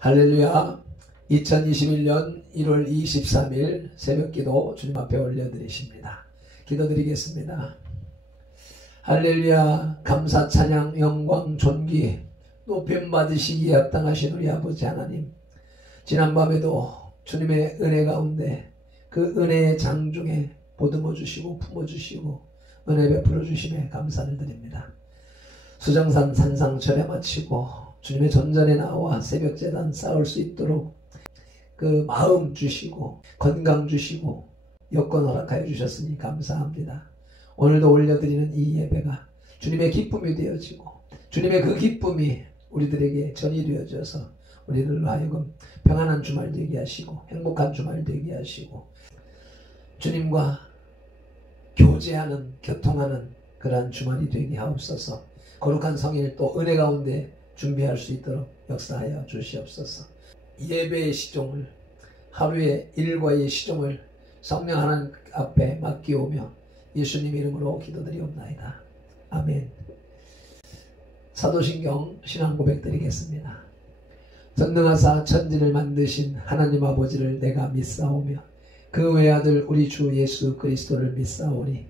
할렐루야. 2021년 1월 23일 새벽기도 주님 앞에 올려드리십니다. 기도드리겠습니다. 할렐루야. 감사 찬양 영광 존귀 높임 받으시기에 합당하신 우리 아버지 하나님, 지난밤에도 주님의 은혜 가운데 그 은혜의 장중에 보듬어 주시고 품어 주시고 은혜 베풀어 주심에 감사를 드립니다. 수정산 산상철에 마치고 주님의 전전에 나와 새벽제단 쌓을 수 있도록 그 마음 주시고 건강 주시고 여건 허락하여 주셨으니 감사합니다. 오늘도 올려드리는 이 예배가 주님의 기쁨이 되어지고 주님의 그 기쁨이 우리들에게 전이 되어져서 우리들로 하여금 평안한 주말 되게 하시고 행복한 주말 되게 하시고 주님과 교제하는 교통하는 그러한 주말이 되게 하옵소서. 거룩한 성일 또 은혜 가운데 준비할 수 있도록 역사하여 주시옵소서. 예배의 시종을, 하루의 일과의 시종을 성령 하나님 앞에 맡기오며 예수님 이름으로 기도드리옵나이다. 아멘. 사도신경 신앙 고백 드리겠습니다. 전능하사 천지를 만드신 하나님 아버지를 내가 믿사오며 그 외아들 우리 주 예수 그리스도를 믿사오니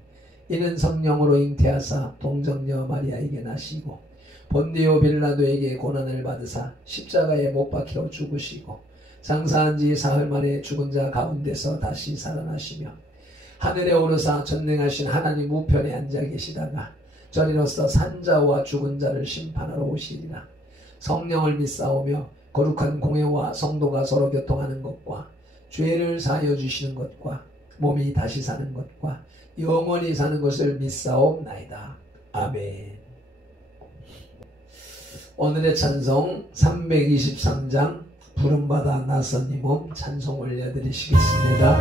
이는 성령으로 잉태하사 동정녀 마리아에게 나시고 본디오 빌라도에게 고난을 받으사 십자가에 못 박혀 죽으시고 장사한 지 사흘 만에 죽은 자 가운데서 다시 살아나시며 하늘에 오르사 전능하신 하나님 우편에 앉아 계시다가 저리로서 산자와 죽은 자를 심판하러 오시리라. 성령을 믿사오며 거룩한 공회와 성도가 서로 교통하는 것과 죄를 사하여 주시는 것과 몸이 다시 사는 것과 영원히 사는 것을 믿사옵나이다. 아멘. 오늘의 찬송 323장 부름받아 나선 이 몸 찬송 올려드리시겠습니다.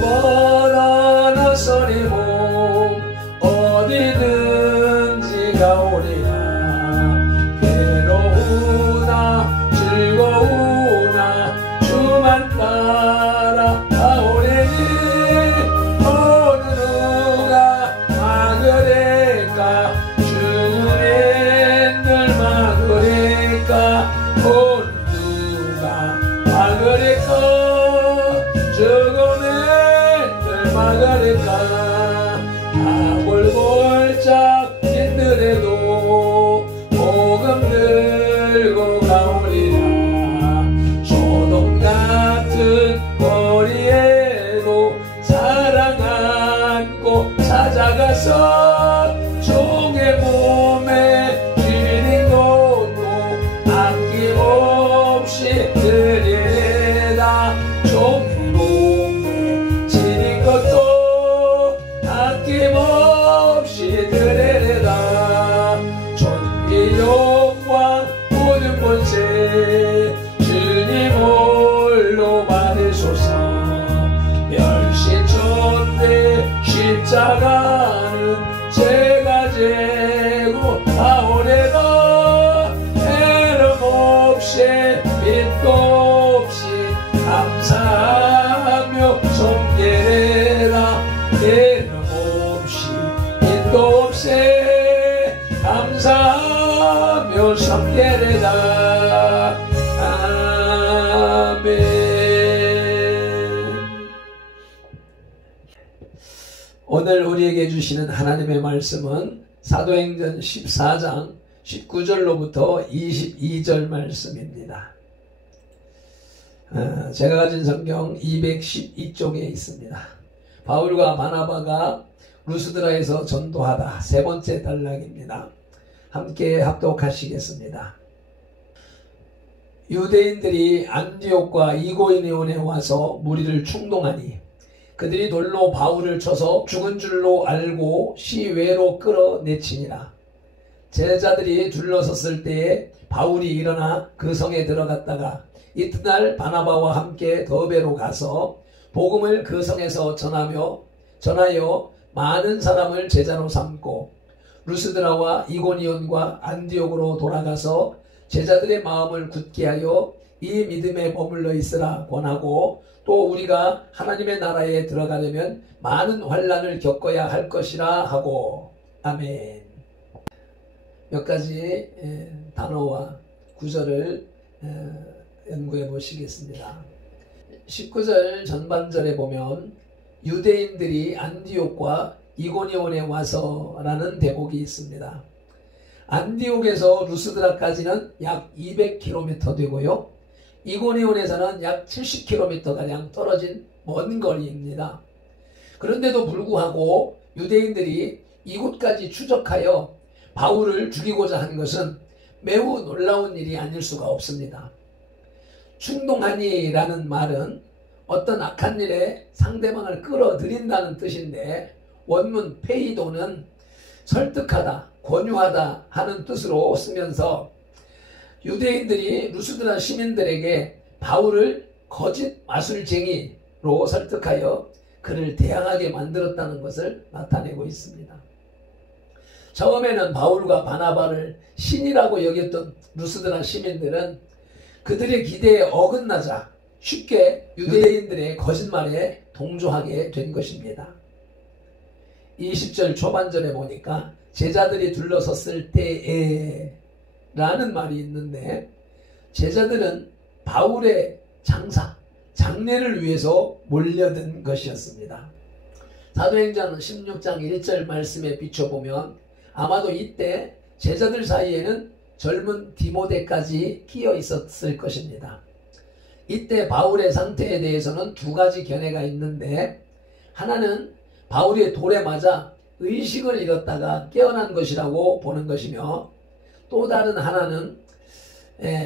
부름받아 나선 이 몸 어디든지 가오리라. 괴로우나 즐거우나 주만 따라 가오리니 어느 누가 막으리까 주님 늘 막으리까 어느 누가 막으리까 죽음에 늘 막으리까 아골골짝 힘들어도 복음 들고 가오리라. 소돔 같은 거리에도 사랑 안고 찾아가서 종의 몸에 드린 것도 아낌없이 드리리다. 종의 몸에 드린 것도 아낌없이 드리리다. 존귀 영광 모든 권세 주님 홀로 받으소서. 멸시천대 십자가는 제가 지고 가오리라. 애름 없이 빛도 없이 감사하며 섬기리라. 애름 없이 빛도 없이 감사하며 섬기리라. 아멘. 오늘 우리에게 주시는 하나님의 말씀은 사도행전 14장 19절로부터 22절 말씀입니다. 제가 가진 성경 212쪽에 있습니다. 바울과 바나바가 루스드라에서 전도하다 세 번째 단락입니다. 함께 합독하시겠습니다. 유대인들이 안디옥과 이고니온에 와서 무리를 충동하니 그들이 돌로 바울을 쳐서 죽은 줄로 알고 시외로 끌어내치니라. 제자들이 둘러섰을 때에 바울이 일어나 그 성에 들어갔다가 이튿날 바나바와 함께 더베로 가서 복음을 그 성에서 전하여 많은 사람을 제자로 삼고 루스드라와 이고니온과 안디옥으로 돌아가서 제자들의 마음을 굳게 하여 이 믿음에 머물러 있으라 권하고 또 우리가 하나님의 나라에 들어가려면 많은 환난을 겪어야 할 것이라 하고. 아멘. 몇 가지 단어와 구절을 연구해 보시겠습니다. 19절 전반절에 보면 유대인들이 안디옥과 이고니온에 와서라는 대목이 있습니다. 안디옥에서 루스드라까지는 약 200km 되고요. 이고니온에서는 약 70km가량 떨어진 먼 거리입니다. 그런데도 불구하고 유대인들이 이곳까지 추적하여 바울을 죽이고자 한 것은 매우 놀라운 일이 아닐 수가 없습니다. 충동하니라는 말은 어떤 악한 일에 상대방을 끌어들인다는 뜻인데, 원문 페이도는 설득하다, 권유하다 하는 뜻으로 쓰면서 유대인들이 루스드라 시민들에게 바울을 거짓 마술쟁이로 설득하여 그를 대항하게 만들었다는 것을 나타내고 있습니다. 처음에는 바울과 바나바를 신이라고 여겼던 루스드라 시민들은 그들의 기대에 어긋나자 쉽게 유대인들의 거짓말에 동조하게 된 것입니다. 20절 초반절에 보니까 제자들이 둘러섰을 때에 라는 말이 있는데, 제자들은 바울의 장례를 위해서 몰려든 것이었습니다. 사도행전 16장 1절 말씀에 비춰보면 아마도 이때 제자들 사이에는 젊은 디모데까지 끼어 있었을 것입니다. 이때 바울의 상태에 대해서는 두 가지 견해가 있는데, 하나는 바울이 돌에 맞아 의식을 잃었다가 깨어난 것이라고 보는 것이며, 또 다른 하나는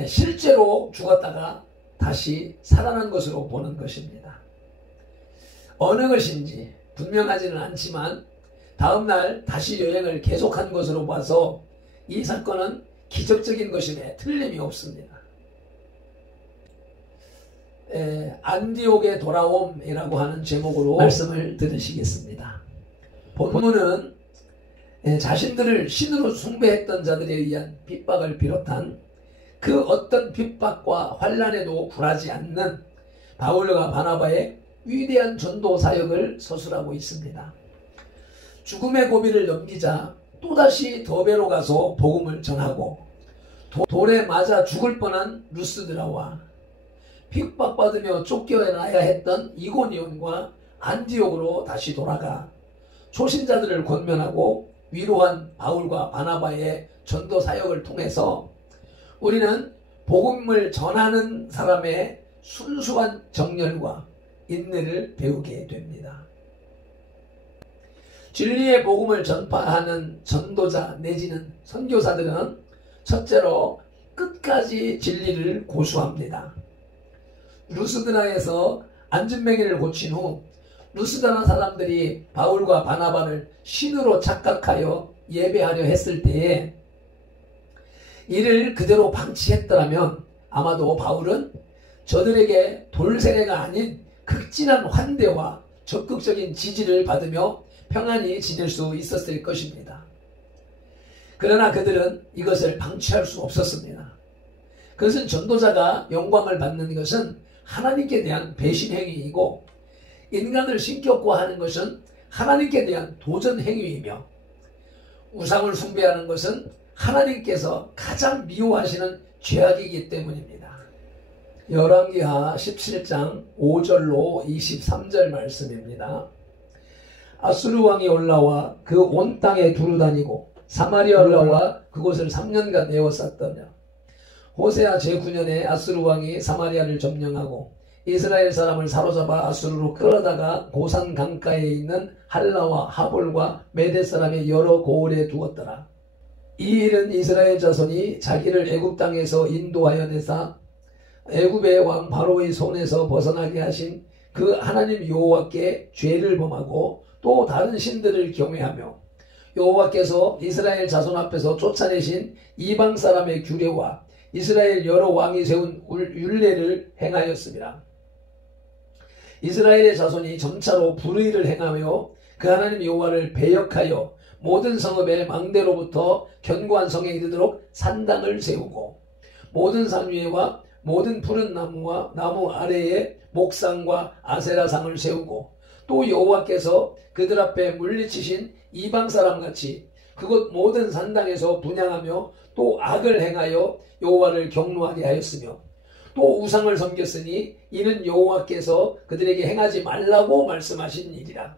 실제로 죽었다가 다시 살아난 것으로 보는 것입니다. 어느 것인지 분명하지는 않지만 다음날 다시 여행을 계속한 것으로 봐서 이 사건은 기적적인 것임에 틀림이 없습니다. 안디옥의 돌아옴이라고 하는 제목으로 말씀을 들으시겠습니다. 본문은 자신들을 신으로 숭배했던 자들에 의한 핍박을 비롯한 그 어떤 핍박과 환난에도 굴하지 않는 바울과 바나바의 위대한 전도 사역을 서술하고 있습니다. 죽음의 고비를 넘기자 또다시 더베로 가서 복음을 전하고, 돌에 맞아 죽을 뻔한 루스드라와 핍박받으며 쫓겨나야 했던 이고니온과 안디옥으로 다시 돌아가 초신자들을 권면하고 위로한 바울과 바나바의 전도 사역을 통해서 우리는 복음을 전하는 사람의 순수한 정열과 인내를 배우게 됩니다. 진리의 복음을 전파하는 전도자 내지는 선교사들은 첫째로 끝까지 진리를 고수합니다. 루스드라에서 안진뱅이를 고친 후 루스드라 사람들이 바울과 바나바를 신으로 착각하여 예배하려 했을 때에 이를 그대로 방치했더라면 아마도 바울은 저들에게 돌세례가 아닌 극진한 환대와 적극적인 지지를 받으며 평안히 지낼 수 있었을 것입니다. 그러나 그들은 이것을 방치할 수 없었습니다. 그것은 전도자가 영광을 받는 것은 하나님께 대한 배신 행위이고, 인간을 신격화하는 것은 하나님께 대한 도전 행위이며, 우상을 숭배하는 것은 하나님께서 가장 미워하시는 죄악이기 때문입니다. 열왕기하 17장 5절로 23절 말씀입니다. 아수르 왕이 올라와 그 온 땅에 두루다니고 사마리아로 올라와 그곳을 3년간 에워쌌더냐. 호세아 제9년에 아수르 왕이 사마리아를 점령하고 이스라엘 사람을 사로잡아 아수르로 끌어다가 고산 강가에 있는 할라와 하볼과 메대 사람의 여러 고을에 두었더라. 이 일은 이스라엘 자손이 자기를 애굽 땅에서 인도하여 내사 애굽의 왕 바로의 손에서 벗어나게 하신 그 하나님 여호와께 죄를 범하고 또 다른 신들을 경외하며 여호와께서 이스라엘 자손 앞에서 쫓아내신 이방 사람의 규례와 이스라엘 여러 왕이 세운 율례를 행하였습니다. 이스라엘의 자손이 점차로 불의를 행하며 그 하나님 여호와를 배역하여 모든 성읍의 망대로부터 견고한 성에 이르도록 산당을 세우고 모든 산 위에와 모든 푸른 나무와 나무 아래에 목상과 아세라상을 세우고 또 여호와께서 그들 앞에 물리치신 이방 사람같이 그곳 모든 산당에서 분향하며 또 악을 행하여 여호와를 경노하게 하였으며 또 우상을 섬겼으니 이는 여호와께서 그들에게 행하지 말라고 말씀하신 일이라.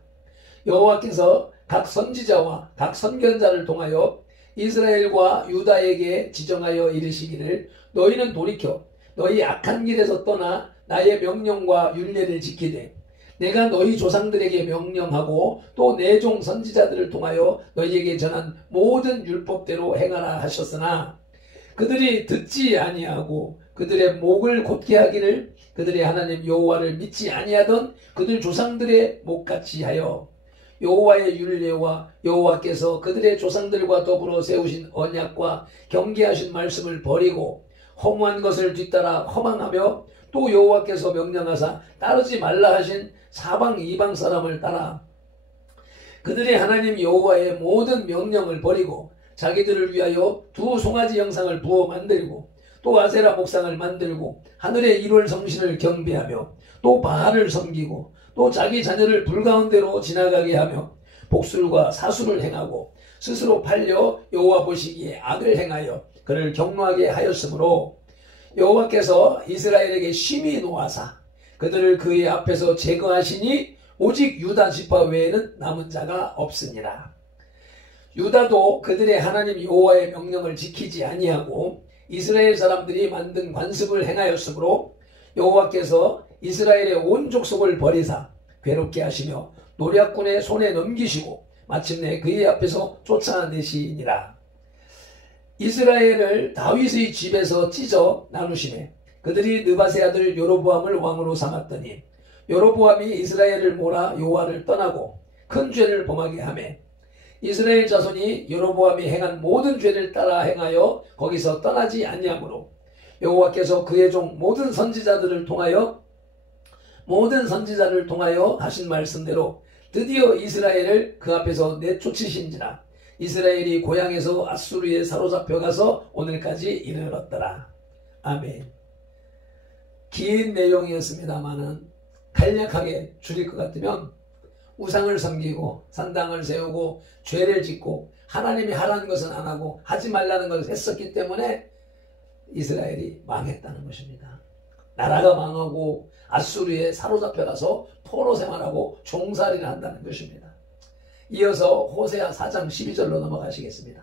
여호와께서 각 선지자와 각 선견자를 통하여 이스라엘과 유다에게 지정하여 이르시기를 너희는 돌이켜 너희 악한 길에서 떠나 나의 명령과 율례를 지키되 내가 너희 조상들에게 명령하고 또 내 종 선지자들을 통하여 너희에게 전한 모든 율법대로 행하라 하셨으나 그들이 듣지 아니하고 그들의 목을 곧게 하기를 그들의 하나님 여호와를 믿지 아니하던 그들 조상들의 목같이 하여 여호와의 율례와 여호와께서 그들의 조상들과 더불어 세우신 언약과 경계하신 말씀을 버리고 허무한 것을 뒤따라 허망하며 또 여호와께서 명령하사 따르지 말라 하신 사방 이방 사람을 따라 그들의 하나님 여호와의 모든 명령을 버리고 자기들을 위하여 두 송아지 형상을 부어 만들고 또 아세라 목상을 만들고 하늘의 일월 성신을 경배하며 또 바알을 섬기고 또 자기 자녀를 불가운데로 지나가게 하며 복술과 사술을 행하고 스스로 팔려 여호와 보시기에 악을 행하여 그를 경노하게 하였으므로 여호와께서 이스라엘에게 심히 노하사 그들을 그의 앞에서 제거하시니 오직 유다 지파 외에는 남은 자가 없으니라. 유다도 그들의 하나님 여호와의 명령을 지키지 아니하고 이스라엘 사람들이 만든 관습을 행하였으므로 여호와께서 이스라엘의 온 족속을 버리사 괴롭게 하시며 노략군의 손에 넘기시고 마침내 그의 앞에서 쫓아내시니라. 이스라엘을 다윗의 집에서 찢어 나누시매 그들이 느밧의 아들 여로보암을 왕으로 삼았더니 여로보암이 이스라엘을 몰아 여호와를 떠나고 큰 죄를 범하게 하매 이스라엘 자손이 여로보암이 행한 모든 죄를 따라 행하여 거기서 떠나지 아니하므로 여호와께서 그의 종 모든 선지자를 통하여 하신 말씀대로 드디어 이스라엘을 그 앞에서 내쫓으신지라. 이스라엘이 고향에서 아수르에 사로잡혀 가서 오늘까지 이르렀더라. 아멘. 긴 내용이었습니다마는 간략하게 줄일 것 같으면 우상을 섬기고 산당을 세우고 죄를 짓고 하나님이 하라는 것은 안 하고 하지 말라는 것을 했었기 때문에 이스라엘이 망했다는 것입니다. 나라가 망하고 아수르에 사로잡혀가서 포로 생활하고 종살이를 한다는 것입니다. 이어서 호세아 4장 12절로 넘어가시겠습니다.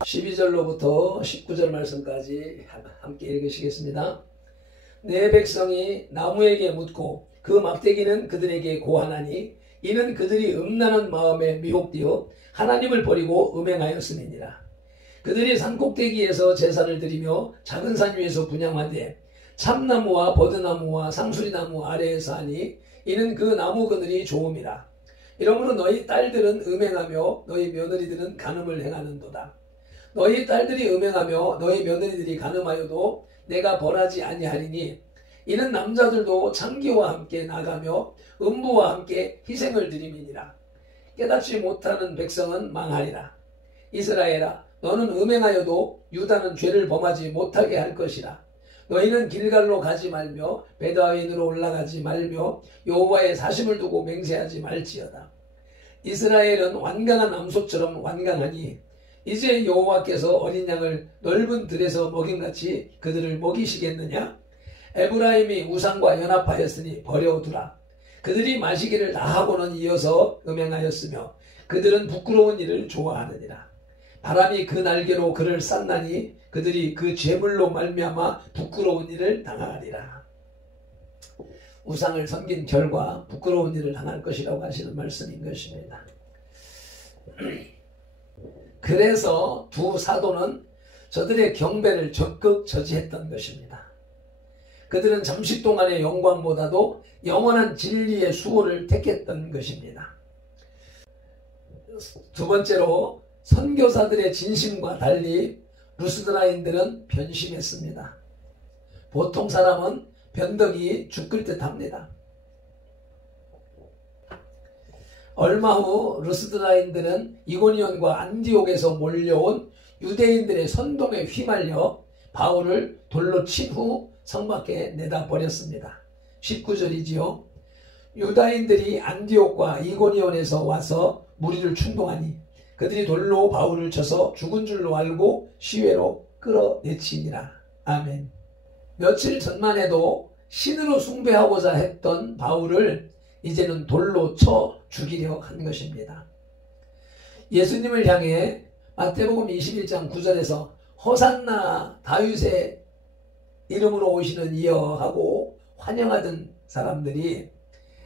12절로부터 19절 말씀까지 함께 읽으시겠습니다. 내 백성이 나무에게 묻고 그 막대기는 그들에게 고하나니 이는 그들이 음란한 마음에 미혹되어 하나님을 버리고 음행하였음이니라. 그들이 산꼭대기에서 제사를 드리며 작은 산 위에서 분향하되 참나무와 버드나무와 상수리나무 아래에서 하니 이는 그 나무 그늘이 좋음이라. 이러므로 너희 딸들은 음행하며 너희 며느리들은 간음을 행하는도다. 너희 딸들이 음행하며 너희 며느리들이 간음하여도 내가 벌하지 아니하리니 이는 남자들도 창기와 함께 나가며 음부와 함께 희생을 드림이니라. 깨닫지 못하는 백성은 망하리라. 이스라엘아 너는 음행하여도 유다는 죄를 범하지 못하게 할 것이라. 너희는 길갈로 가지 말며 베다윈으로 올라가지 말며 여호와의 사심을 두고 맹세하지 말지어다. 이스라엘은 완강한 암소처럼 완강하니 이제 여호와께서 어린 양을 넓은 들에서 먹임같이 그들을 먹이시겠느냐? 에브라임이 우상과 연합하였으니 버려두라. 그들이 마시기를 다하고는 이어서 음행하였으며 그들은 부끄러운 일을 좋아하느니라. 바람이 그 날개로 그를 쌌나니 그들이 그 죄물로 말미암아 부끄러운 일을 당하리라. 우상을 섬긴 결과 부끄러운 일을 당할 것이라고 하시는 말씀인 것입니다. 그래서 두 사도는 저들의 경배를 적극 저지했던 것입니다. 그들은 잠시 동안의 영광보다도 영원한 진리의 수호를 택했던 것입니다. 두 번째로 선교사들의 진심과 달리 루스드라인들은 변심했습니다. 보통 사람은 변덕이 죽을 듯 합니다. 얼마 후 루스드라인들은 이고니온과 안디옥에서 몰려온 유대인들의 선동에 휘말려 바울을 돌로 친 후 성 밖에 내다 버렸습니다. 19절이지요. 유다인들이 안디옥과 이고니온에서 와서 무리를 충동하니 그들이 돌로 바울을 쳐서 죽은 줄로 알고 시외로 끌어내치니라. 아멘. 며칠 전만 해도 신으로 숭배하고자 했던 바울을 이제는 돌로 쳐 죽이려 한 것입니다. 예수님을 향해 마태복음 21장 9절에서 호산나 다윗의 이름으로 오시는 이여 하고 환영하던 사람들이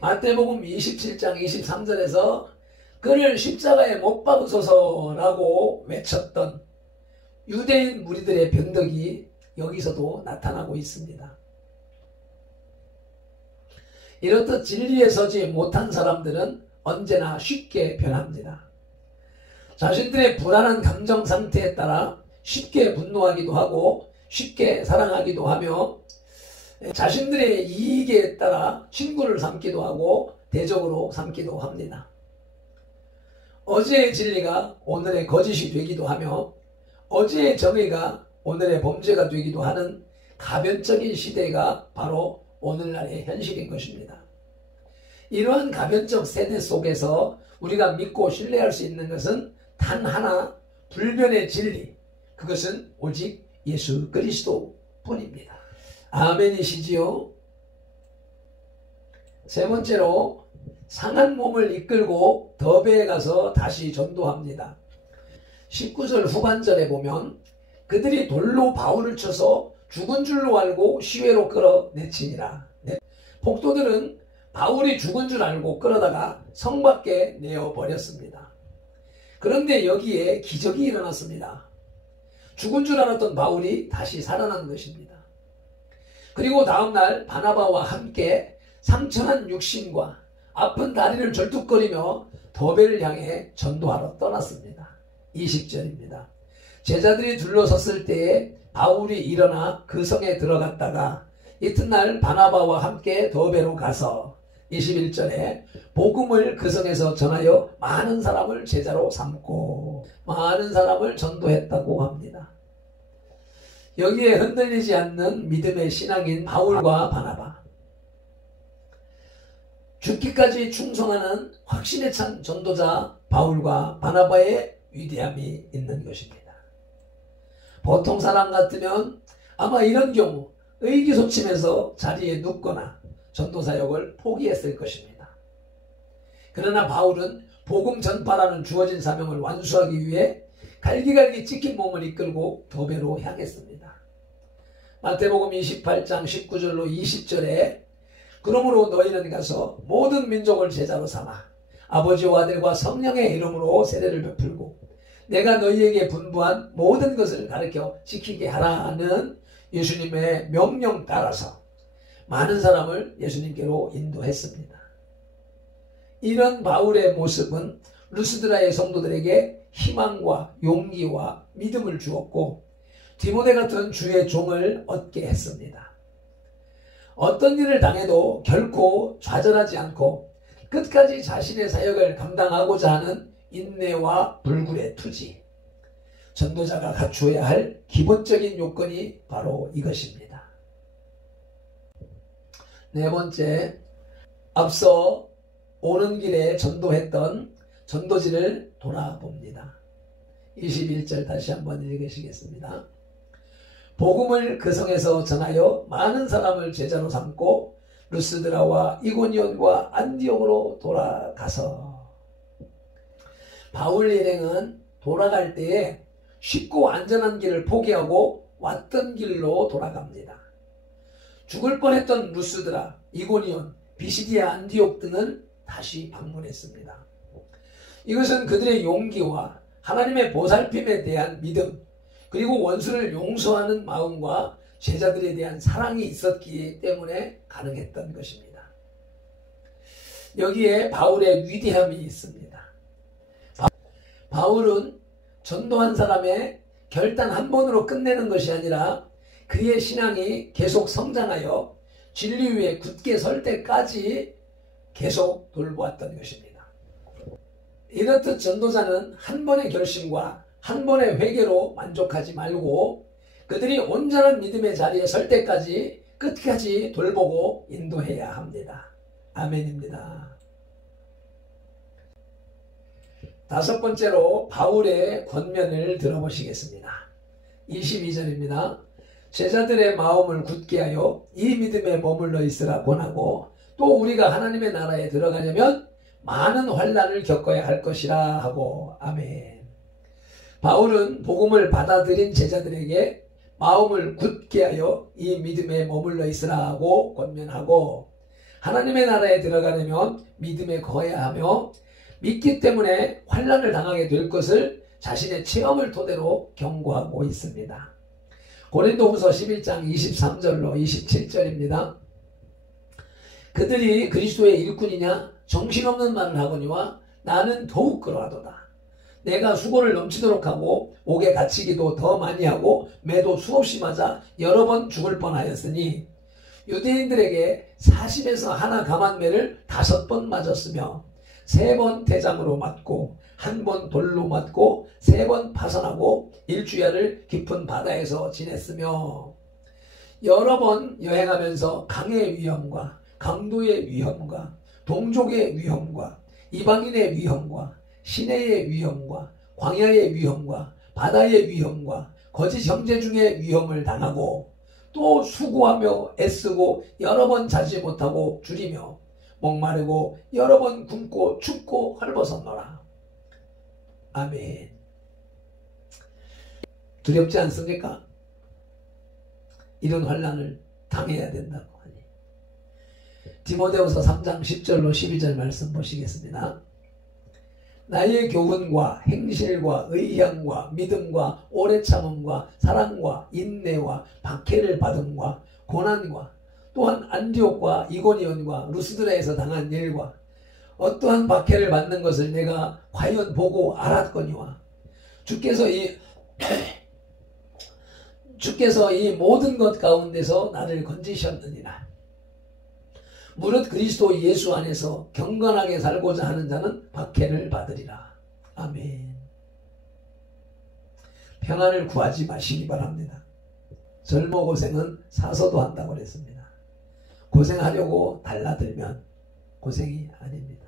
마태복음 27장 23절에서 그를 십자가에 못 박으소서라고 외쳤던 유대인 무리들의 변덕이 여기서도 나타나고 있습니다. 이렇듯 진리에 서지 못한 사람들은 언제나 쉽게 변합니다. 자신들의 불안한 감정 상태에 따라 쉽게 분노하기도 하고 쉽게 사랑하기도 하며 자신들의 이익에 따라 친구를 삼기도 하고 대적으로 삼기도 합니다. 어제의 진리가 오늘의 거짓이 되기도 하며 어제의 정의가 오늘의 범죄가 되기도 하는 가변적인 시대가 바로 오늘날의 현실인 것입니다. 이러한 가변적 세대 속에서 우리가 믿고 신뢰할 수 있는 것은 단 하나, 불변의 진리, 그것은 오직 예수 그리스도 뿐입니다. 아멘이시지요? 세 번째로 상한 몸을 이끌고 더베에 가서 다시 전도합니다. 19절 후반절에 보면 그들이 돌로 바울을 쳐서 죽은 줄로 알고 시외로 끌어내치니라. 폭도들은 바울이 죽은 줄 알고 끌어다가 성 밖에 내어버렸습니다. 그런데 여기에 기적이 일어났습니다. 죽은 줄 알았던 바울이 다시 살아난 것입니다. 그리고 다음날 바나바와 함께 상처난 육신과 아픈 다리를 절뚝거리며 더베를 향해 전도하러 떠났습니다. 20절입니다. 제자들이 둘러섰을 때에 바울이 일어나 그 성에 들어갔다가 이튿날 바나바와 함께 더베로 가서 21절에 복음을 그 성에서 전하여 많은 사람을 제자로 삼고 많은 사람을 전도했다고 합니다. 여기에 흔들리지 않는 믿음의 신앙인 바울과 바나바, 죽기까지 충성하는 확신에 찬 전도자 바울과 바나바의 위대함이 있는 것입니다. 보통 사람 같으면 아마 이런 경우 의기소침해서 자리에 눕거나 전도사역을 포기했을 것입니다. 그러나 바울은 복음 전파라는 주어진 사명을 완수하기 위해 갈기갈기 찢긴 몸을 이끌고 더베로 향했습니다. 마태복음 28장 19절로 20절에 그러므로 너희는 가서 모든 민족을 제자로 삼아 아버지와 아들과 성령의 이름으로 세례를 베풀고 내가 너희에게 분부한 모든 것을 가르쳐 지키게 하라는 예수님의 명령 따라서 많은 사람을 예수님께로 인도했습니다. 이런 바울의 모습은 루스드라의 성도들에게 희망과 용기와 믿음을 주었고 디모데 같은 주의 종을 얻게 했습니다. 어떤 일을 당해도 결코 좌절하지 않고 끝까지 자신의 사역을 감당하고자 하는 인내와 불굴의 투지, 전도자가 갖추어야 할 기본적인 요건이 바로 이것입니다. 네 번째, 앞서 오는 길에 전도했던 전도지를 돌아봅니다. 21절 다시 한번 읽으시겠습니다. 복음을 그 성에서 전하여 많은 사람을 제자로 삼고 루스드라와 이고니온과 안디옥으로 돌아가서. 바울 일행은 돌아갈 때에 쉽고 안전한 길을 포기하고 왔던 길로 돌아갑니다. 죽을 뻔했던 루스드라, 이고니온, 비시디아, 안디옥 등은 다시 방문했습니다. 이것은 그들의 용기와 하나님의 보살핌에 대한 믿음, 그리고 원수를 용서하는 마음과 제자들에 대한 사랑이 있었기 때문에 가능했던 것입니다. 여기에 바울의 위대함이 있습니다. 바울은 전도한 사람의 결단 한 번으로 끝내는 것이 아니라 그의 신앙이 계속 성장하여 진리 위에 굳게 설 때까지 계속 돌보았던 것입니다. 이렇듯 전도자는 한 번의 결심과 한 번의 회개로 만족하지 말고 그들이 온전한 믿음의 자리에 설 때까지 끝까지 돌보고 인도해야 합니다. 아멘입니다. 다섯 번째로 바울의 권면을 들어보시겠습니다. 22절입니다. 제자들의 마음을 굳게 하여 이 믿음에 머물러 있으라 권하고 또 우리가 하나님의 나라에 들어가려면 많은 환난을 겪어야 할 것이라 하고. 아멘. 바울은 복음을 받아들인 제자들에게 마음을 굳게 하여 이 믿음에 머물러 있으라 하고 권면하고, 하나님의 나라에 들어가려면 믿음에 거해야 하며 믿기 때문에 환난을 당하게 될 것을 자신의 체험을 토대로 경고하고 있습니다. 고린도후서 11장 23절로 27절입니다. 그들이 그리스도의 일꾼이냐 정신없는 말을 하거니와 나는 더욱 그러하도다. 내가 수고를 넘치도록 하고 옥에 갇히기도 더 많이 하고 매도 수없이 맞아 여러 번 죽을 뻔하였으니 유대인들에게 40에서 하나 감한매를 5번 맞았으며 3번 대장으로 맞고 1번 돌로 맞고 3번 파선하고 1주야를 깊은 바다에서 지냈으며 여러 번 여행하면서 강의 위험과 강도의 위험과 동족의 위험과 이방인의 위험과 시내의 위험과 광야의 위험과 바다의 위험과 거짓 형제 중의 위험을 당하고 또 수고하며 애쓰고 여러 번 자지 못하고 줄이며 목마르고 여러 번 굶고 춥고 헐벗었노라. 아멘. 두렵지 않습니까? 이런 환난을 당해야 된다고 하니. 디모데후서 3장 10절로 12절 말씀 보시겠습니다. 나의 교훈과 행실과 의향과 믿음과 오래 참음과 사랑과 인내와 박해를 받음과 고난과 또한 안디옥과 이고니온과 루스드라에서 당한 일과 어떠한 박해를 받는 것을 내가 과연 보고 알았거니와 주께서 이 모든 것 가운데서 나를 건지셨느니라. 무릇 그리스도 예수 안에서 경건하게 살고자 하는 자는 박해를 받으리라. 아멘. 평안을 구하지 마시기 바랍니다. 젊어 고생은 사서도 한다고 그랬습니다. 고생하려고 달라들면 고생이 아닙니다.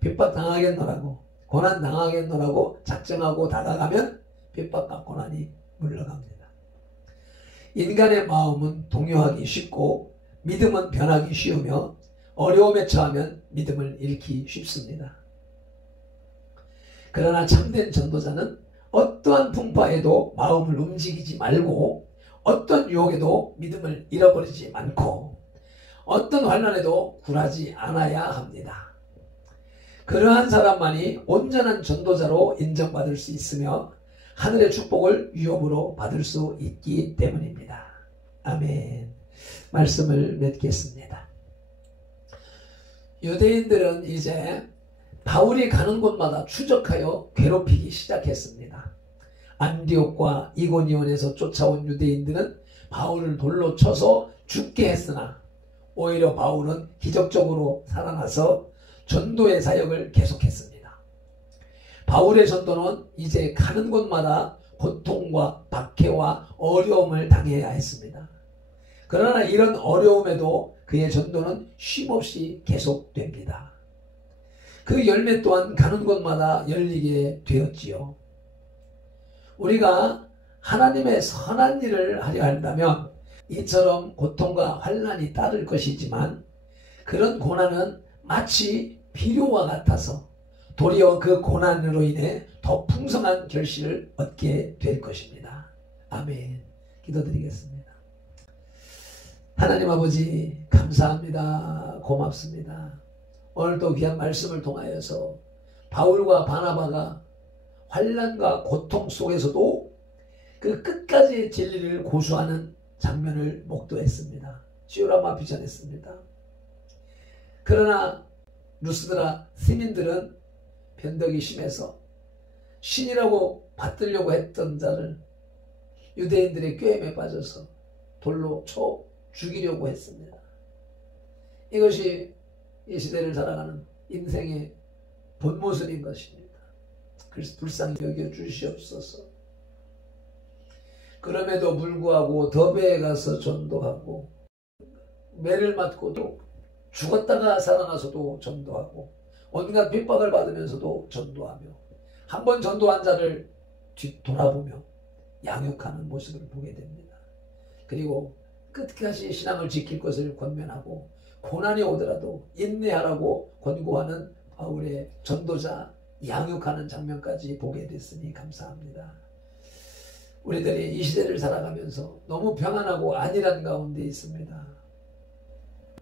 핍박 당하겠노라고 고난 당하겠노라고 작정하고 다가가면 핍박과 고난이 물러갑니다. 인간의 마음은 동요하기 쉽고 믿음은 변하기 쉬우며 어려움에 처하면 믿음을 잃기 쉽습니다. 그러나 참된 전도자는 어떠한 풍파에도 마음을 움직이지 말고 어떤 유혹에도 믿음을 잃어버리지 않고 어떤 환난에도 굴하지 않아야 합니다. 그러한 사람만이 온전한 전도자로 인정받을 수 있으며 하늘의 축복을 위협으로 받을 수 있기 때문입니다. 아멘. 말씀을 맺겠습니다. 유대인들은 이제 바울이 가는 곳마다 추적하여 괴롭히기 시작했습니다. 안디옥과 이고니온에서 쫓아온 유대인들은 바울을 돌로 쳐서 죽게 했으나 오히려 바울은 기적적으로 살아나서 전도의 사역을 계속했습니다. 바울의 전도는 이제 가는 곳마다 고통과 박해와 어려움을 당해야 했습니다. 그러나 이런 어려움에도 그의 전도는 쉼없이 계속됩니다. 그 열매 또한 가는 곳마다 열리게 되었지요. 우리가 하나님의 선한 일을 하려 한다면 이처럼 고통과 환난이 따를 것이지만 그런 고난은 마치 비료와 같아서 도리어 그 고난으로 인해 더 풍성한 결실을 얻게 될 것입니다. 아멘. 기도드리겠습니다. 하나님 아버지 감사합니다. 고맙습니다. 오늘도 귀한 말씀을 통하여서 바울과 바나바가 환난과 고통 속에서도 그 끝까지 진리를 고수하는 장면을 목도했습니다. 지오라마 비전했습니다. 그러나 루스드라 시민들은 변덕이 심해서 신이라고 받들려고 했던 자를 유대인들의 꾀임에 빠져서 돌로 쳐 죽이려고 했습니다. 이것이 이 시대를 살아가는 인생의 본 모습인 것입니다. 그래서 불쌍히 여겨 주시옵소서. 그럼에도 불구하고 더베에 가서 전도하고 매를 맞고도 죽었다가 살아나서도 전도하고 온갖 핍박을 받으면서도 전도하며 한 번 전도한 자를 뒤돌아보며 양육하는 모습을 보게 됩니다. 그리고 끝까지 신앙을 지킬 것을 권면하고 고난이 오더라도 인내하라고 권고하는 바울의 전도자 양육하는 장면까지 보게 됐으니 감사합니다. 우리들이 이 시대를 살아가면서 너무 평안하고 안일한 가운데 있습니다.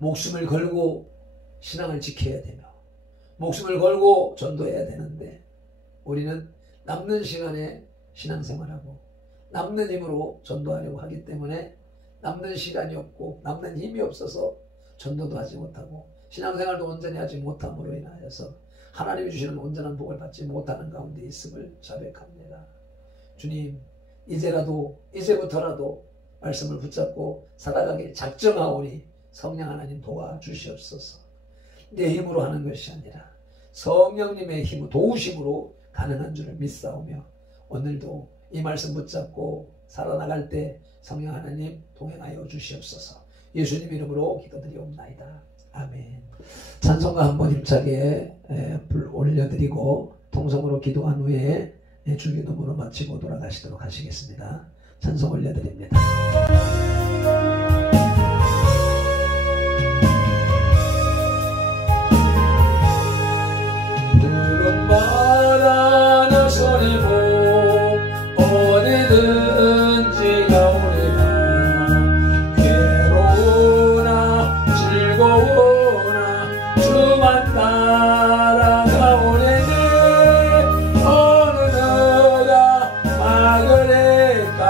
목숨을 걸고 신앙을 지켜야 되며 목숨을 걸고 전도해야 되는데 우리는 남는 시간에 신앙생활하고 남는 힘으로 전도하려고 하기 때문에 남는 시간이 없고 남는 힘이 없어서 전도도 하지 못하고 신앙생활도 온전히 하지 못함으로 인하여서 하나님이 주시는 온전한 복을 받지 못하는 가운데 있음을 자백합니다. 주님, 이제부터라도 말씀을 붙잡고 살아가길 작정하오니 성령 하나님 도와주시옵소서. 내 힘으로 하는 것이 아니라 성령님의 힘, 도우심으로 가능한 줄을 믿사오며 오늘도 이 말씀 붙잡고 살아나갈 때 성령 하나님 동행하여 주시옵소서. 예수님 이름으로 기도드리옵나이다. 아멘. 찬송가 한번 힘차게 올려드리고 통성으로 기도한 후에 주기도문으로 마치고 돌아가시도록 하시겠습니다. 찬송 올려드립니다. 푸른 말 하나 손에 어디든지 가오리라. 괴로우나 즐거우나 주만 따라가오리니 어느 너가 막으리까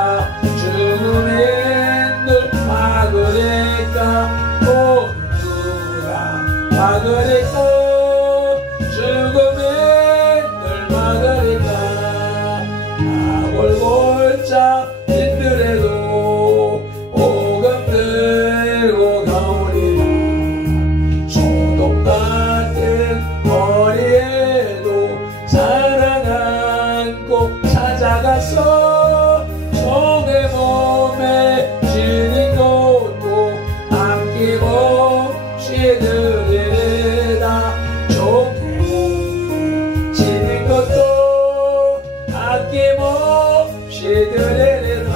죽음의 늘 막으리까 어느 누가 막으리까 골골짝 힘들어도 오금 들고 가오리라. 소독 같은 거리에도 사랑 안고 찾아가서 종의 몸에 지닌 것도 아낌없이 드리리라. 종의 몸에 지닌 것도 아낌없이 드리리라.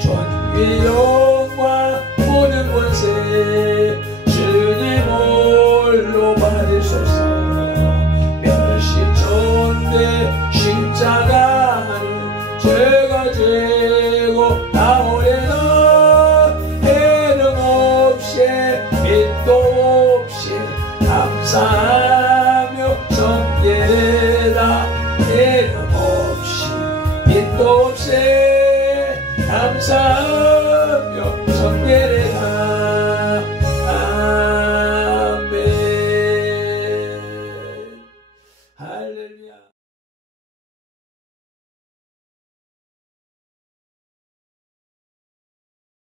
전위 영광 모든 권세 주님 홀로 받으소서. 멸시존대 십자가를 죄가 지고 나오리라. 해능 없이 빛도 없이 감사하며 섬기리라. 해능 없이 빛도 없이 감사하며 섬기리라.